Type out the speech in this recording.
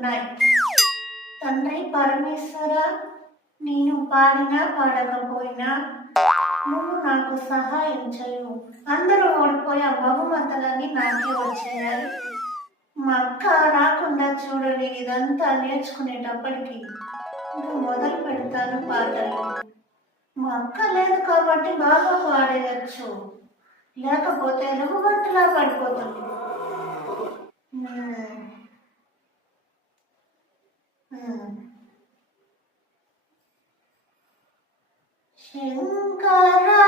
ఉన్నాయి. తండ్రి పరమేశ్వర, నేను పాడినా పాడకపోయినా నువ్వు నాకు సహాయం చేయు. అందరూ ఓడిపోయే బహుమతులన్నీ నాకే వచ్చేయాలి. మా అక్క రాకుండా చూడని ఇదంతా నేర్చుకునేటప్పటికి ఇంకా మొదలు పెడతాను పాటలు. మా అక్క లేదు కాబట్టి బాగా పాడేయచ్చు, లేకపోతే ఎలుగుబంటిలా పడిపోతుంది. శంకరా